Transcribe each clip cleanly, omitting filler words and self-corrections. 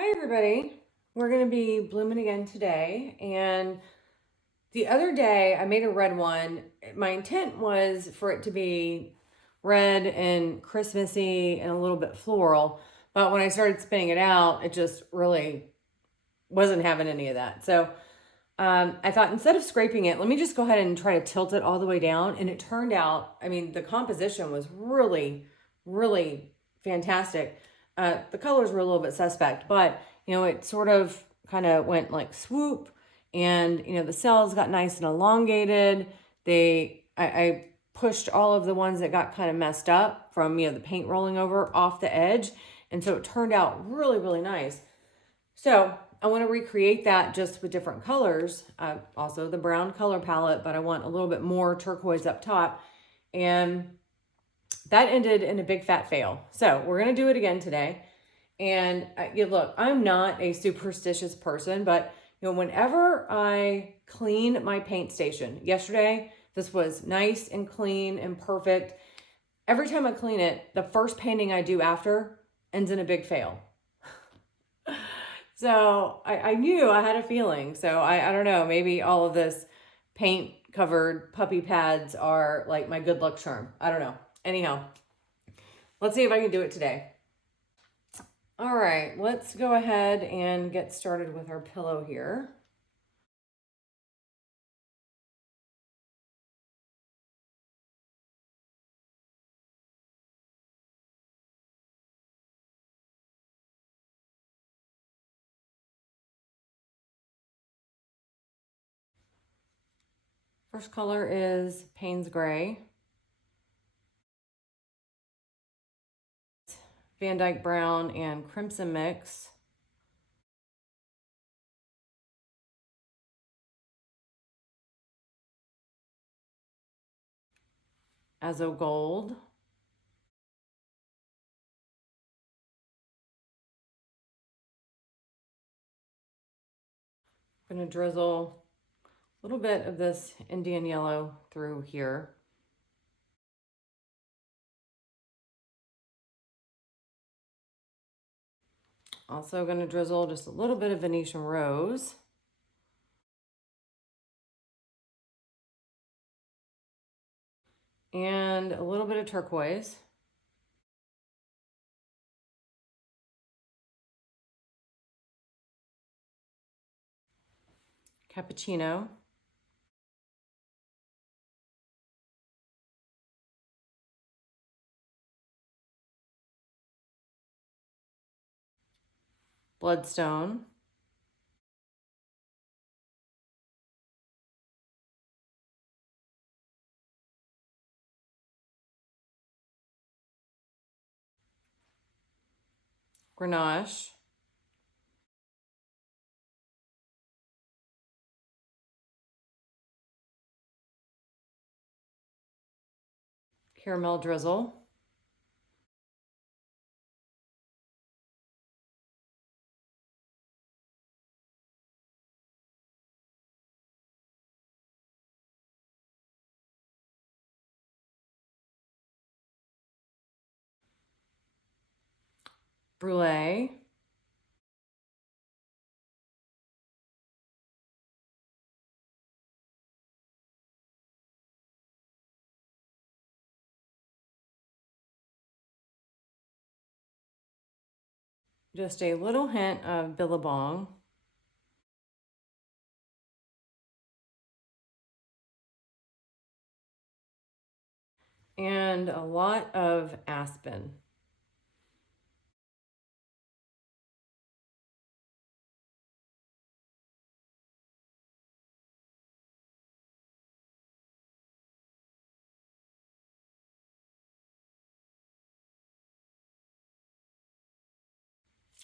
Hi everybody. We're going to be blooming again today, and the other day I made a red one. My intent was for it to be red and Christmassy and a little bit floral, but when I started spinning it out, it just really wasn't having any of that. So I thought instead of scraping it, let me just go ahead and try to tilt it all the way down. And it turned out, I mean, the composition was really fantastic. The colors were a little bit suspect, but it sort of kind of went like swoop, and the cells got nice and elongated. I pushed all of the ones that got kind of messed up from the paint rolling over off the edge, and so it turned out really nice. So I want to recreate that just with different colors. Also the brown color palette, but I want a little bit more turquoise up top. And that ended in a big fat fail. So we're going to do it again today. And look, I'm not a superstitious person, but whenever I clean my paint station, yesterday, this was nice and clean and perfect. Every time I clean it, the first painting I do after ends in a big fail. So I knew, I had a feeling. So I don't know, maybe all of this paint covered puppy pads are like my good luck charm. I don't know. Anyhow, let's see if I can do it today. All right, let's go ahead and get started with our pillow here. First color is Payne's Gray, Van Dyke Brown, and Crimson mix. Azo Gold, I'm gonna drizzle a little bit of this Indian yellow through here. Also gonna drizzle just a little bit of Venetian Rose. And a little bit of turquoise. Cappuccino. Bloodstone. Granache. Caramel drizzle. Brûlée. Just a little hint of billabong. And a lot of aspen.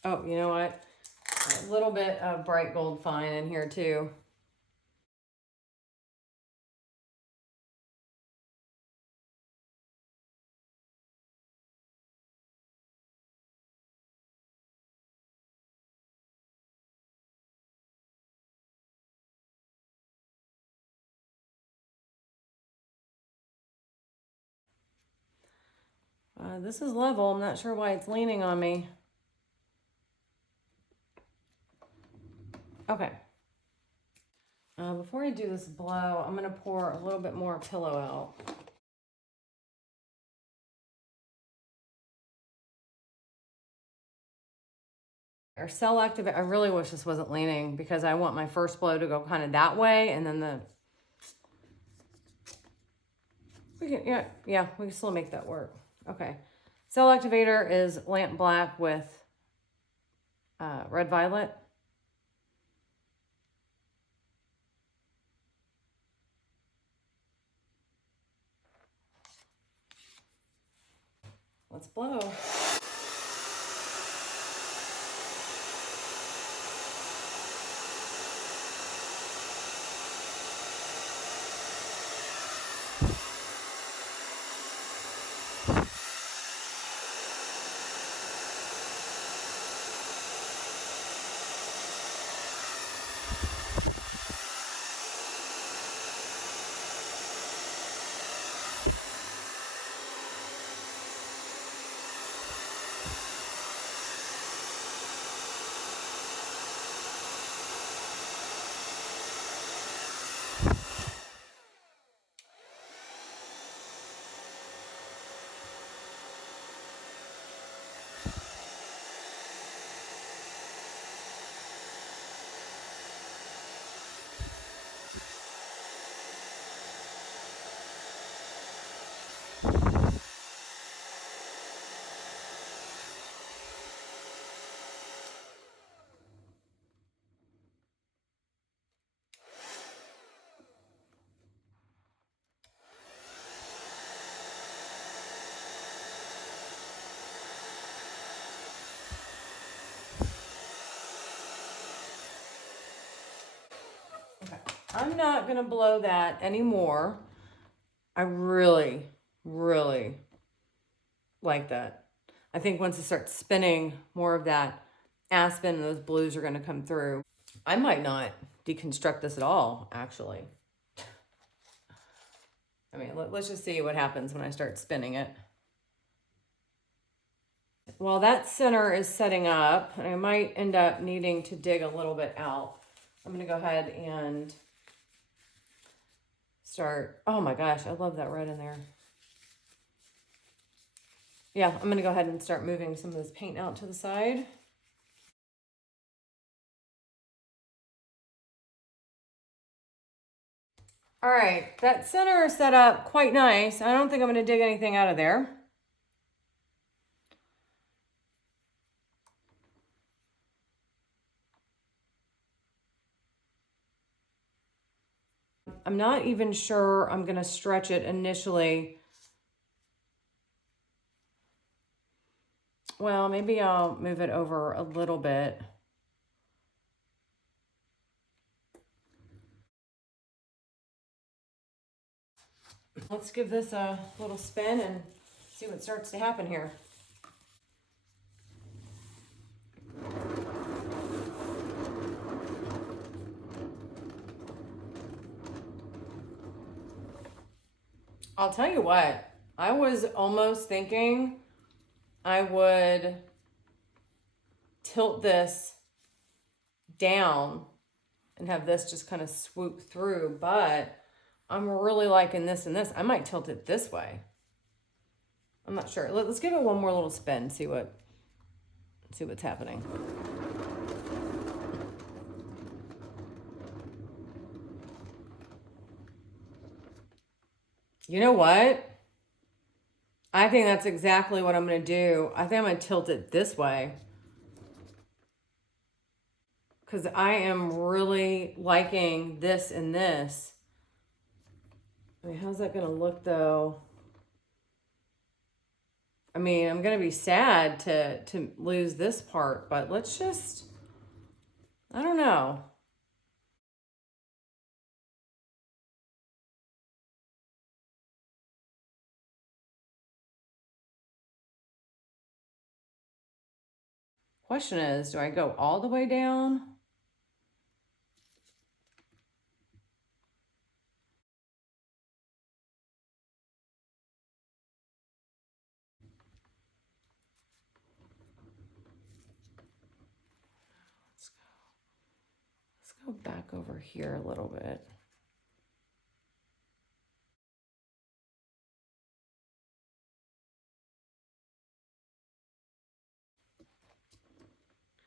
Oh, you know what? A little bit of bright gold fine in here too. This is level. I'm not sure why it's leaning on me. Okay. Before I do this blow, I'm going to pour a little bit more pillow out. Our cell activate. I really wish this wasn't leaning because I want my first blow to go kind of that way, and then we can still make that work. Okay. Cell activator is lamp black with red violet. Let's blow. Okay. I'm not going to blow that anymore. I really, really like that. I think once it starts spinning, more of that aspen and those blues are going to come through. I might not deconstruct this at all, actually. I mean, let's just see what happens when I start spinning it. Well, that center is setting up, and I might end up needing to dig a little bit out. I'm going to go ahead and start. Oh my gosh, I love that red in there. Yeah, I'm going to go ahead and start moving some of this paint out to the side. All right, that center is set up quite nice. I don't think I'm going to dig anything out of there. I'm not even sure I'm going to stretch it initially. Well, maybe I'll move it over a little bit. Let's give this a little spin and see what starts to happen here. I'll tell you what, I was almost thinking I would tilt this down and have this just kind of swoop through, but I'm really liking this and this. I might tilt it this way. I'm not sure. Let's give it one more little spin, see what's happening. You know what? I think that's exactly what I'm going to do. I think I'm going to tilt it this way. Because I am really liking this and this. I mean, how's that going to look though? I mean, I'm going to be sad to lose this part, but let's just, I don't know. Question is, do I go all the way down? Go back over here a little bit.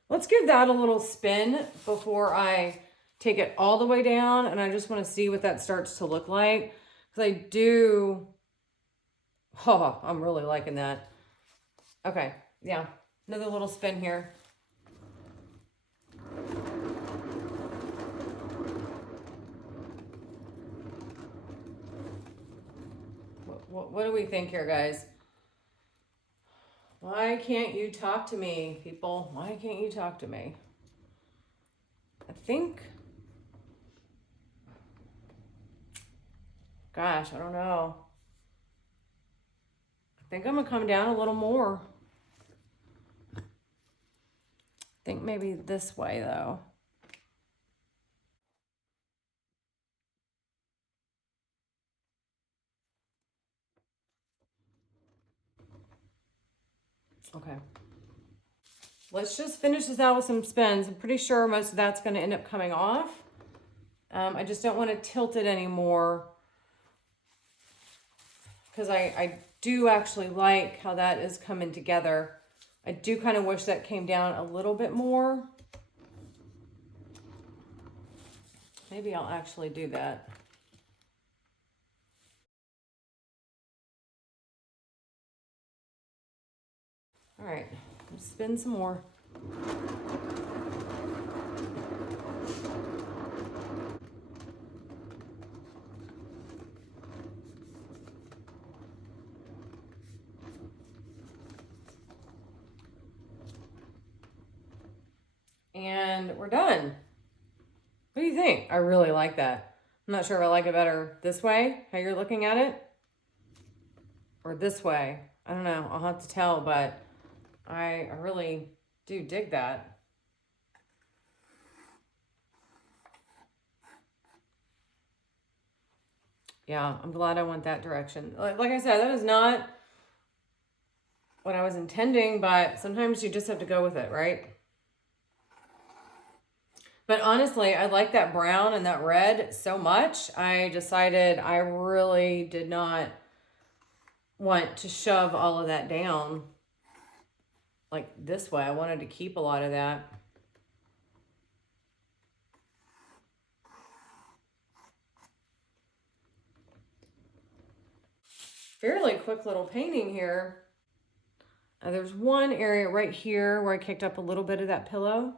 Let's give that a little spin before I take it all the way down, and I just want to see what that starts to look like. Because I do, oh, I'm really liking that. Okay, yeah, another little spin here. What do we think here, guys? Why can't you talk to me, people? Why can't you talk to me? I think, gosh, I don't know. I think I'm gonna come down a little more. I think maybe this way though. Okay. Let's just finish this out with some spins. I'm pretty sure most of that's going to end up coming off. I just don't want to tilt it anymore because I do actually like how that is coming together. I do kind of wish that came down a little bit more. Maybe I'll actually do that. All right, let's spin some more. And we're done. What do you think? I really like that. I'm not sure if I like it better this way, how you're looking at it, or this way. I don't know. I'll have to tell, but I really do dig that. Yeah, I'm glad I went that direction. Like I said, that is not what I was intending, but sometimes you just have to go with it, right? But honestly, I like that brown and that red so much. I decided I really did not want to shove all of that down like this way. I wanted to keep a lot of that. Fairly quick little painting here. There's one area right here where I kicked up a little bit of that pillow.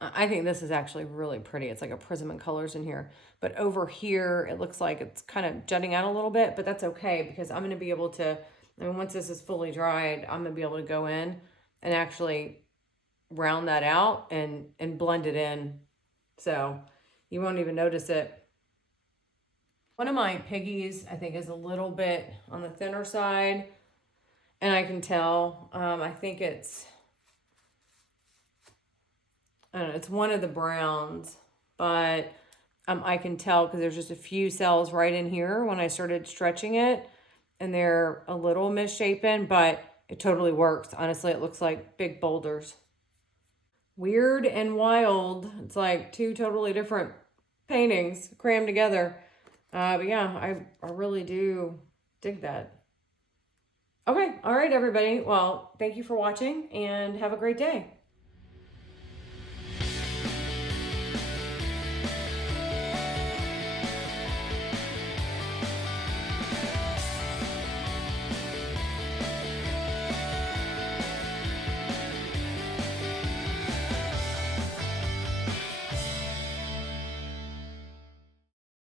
I think this is actually really pretty. It's like a prism and colors in here. But over here, it looks like it's kind of jutting out a little bit, but that's okay because I'm going to be able to, I mean, once this is fully dried, I'm going to be able to go in and actually round that out and blend it in. So you won't even notice it. One of my piggies, I think, is a little bit on the thinner side. And I can tell, I think it's, I don't know, it's one of the browns, but I can tell because there's just a few cells right in here when I started stretching it, and they're a little misshapen, but it totally works. Honestly, it looks like big boulders. Weird and wild. It's like two totally different paintings crammed together. But yeah, I really do dig that. Okay, all right, everybody. Well, thank you for watching and have a great day.